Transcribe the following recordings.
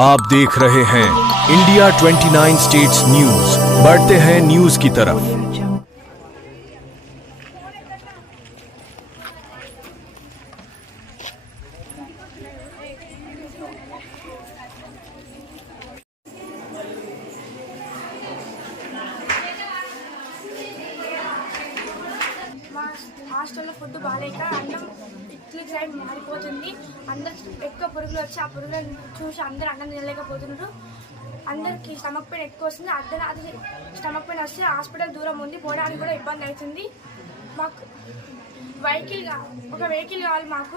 आप देख रहे हैं इंडिया 29 स्टेट्स न्यूज। बढ़ते हैं न्यूज की तरफ। హాస్టల్లో ఫుడ్ బాగాలేక అన్నం ఇడ్లీ గ్రైండ్ మారిపోతుంది. అందరు ఎక్కువ పురుగులు వచ్చి ఆ పురుగులను చూసి అందరూ అన్నం తినలేకపోతున్నారు. అందరికి స్టమక్ పెయిన్ ఎక్కువ వస్తుంది. అర్ధరాత్రి స్టమక్ పెయిన్ వస్తే హాస్పిటల్ దూరం ఉంది, పోవడానికి కూడా ఇబ్బంది అవుతుంది. మాకు ఒక వెహికల్ కావాలి. మాకు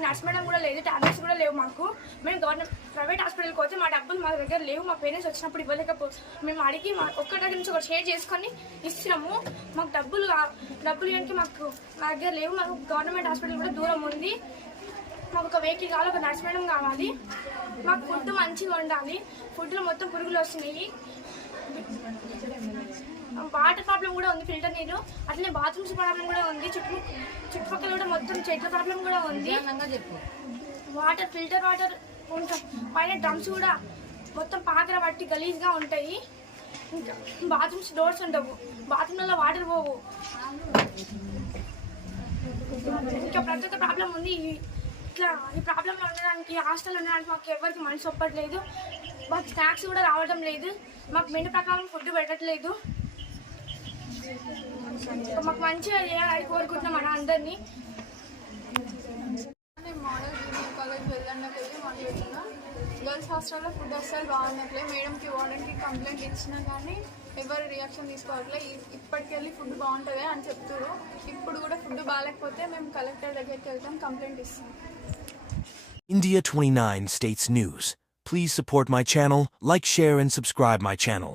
నర్స్ మేడం కూడా లేదు, టాబ్లెట్స్ కూడా లేవు. మేము గవర్నమెంట్ ప్రైవేట్ హాస్పిటల్కి పోతే మా డబ్బులు మా దగ్గర లేవు. మా పేరెంట్స్ వచ్చినప్పుడు మేము అడిగి ఒక్క దగ్గర నుంచి ఒకటి షేర్ చేసుకొని ఇస్తున్నాము. మాకు డబ్బులు ఏంటి మా దగ్గర లేవు. మాకు గవర్నమెంట్ హాస్పిటల్ కూడా దూరం ఉంది. మాకు ఒక వెహికల్ కావాలి, ఒక నర్స్ మేడం కావాలి. మాకు ఫుడ్ మంచిగా ఉండాలి. ఫుడ్లో మొత్తం పురుగులు వస్తున్నాయి. వాటర్ ప్రాబ్లం కూడా ఉంది, ఫిల్టర్ నీరు. అట్లనే బాత్రూమ్స్ ప్రాబ్లం కూడా ఉంది. చుట్టుపక్కల కూడా మొత్తం చెట్ల ప్రాబ్లం కూడా ఉంది. వాటర్ ఫిల్టర్ వాటర్ ఉంటాం. పైన డ్రమ్స్ కూడా మొత్తం పాకర పట్టి గలీజ్గా ఉంటాయి. ఇంకా బాత్రూమ్స్ డోర్స్ ఉండవు, బాత్రూమ్లలో వాటర్ పోవు. ఇంకా ప్రతి ఒక్క ప్రాబ్లం ఉంది. ఇట్లా ఈ ప్రాబ్లంలో ఉండడానికి హాస్టల్లో ఉండడానికి మాకు ఎవరికి మనసు ఒప్పట్లేదు. మాకు స్నాక్స్ కూడా రావడం లేదు. మాకు మెను ప్రకారం ఫుడ్ పెట్టట్లేదు. మాకు మంచిగా చేయాలని కోరుకుంటున్నాం మన అందరినీ. మోడల్ జూనియర్ కాలేజ్ వెళ్ళడానికి మాట్లాడుతున్నా. గర్ల్స్ హాస్టల్లో ఫుడ్ అస్సలు బాగున్నట్లే. మేడంకి వార్డెన్కి కంప్లైంట్ ఇచ్చినా కానీ ఎవరు రియాక్షన్ తీసుకోవట్లే. ఇప్పటికెళ్ళి ఫుడ్ బాగుంటుంది అని చెప్తారు. ఇప్పుడు కూడా ఫుడ్ బాగాలేకపోతే మేము కలెక్టర్ దగ్గరికి వెళ్తాం, కంప్లైంట్ ఇస్తాం. India 29 States News. Please support my channel, like, share and subscribe my channel.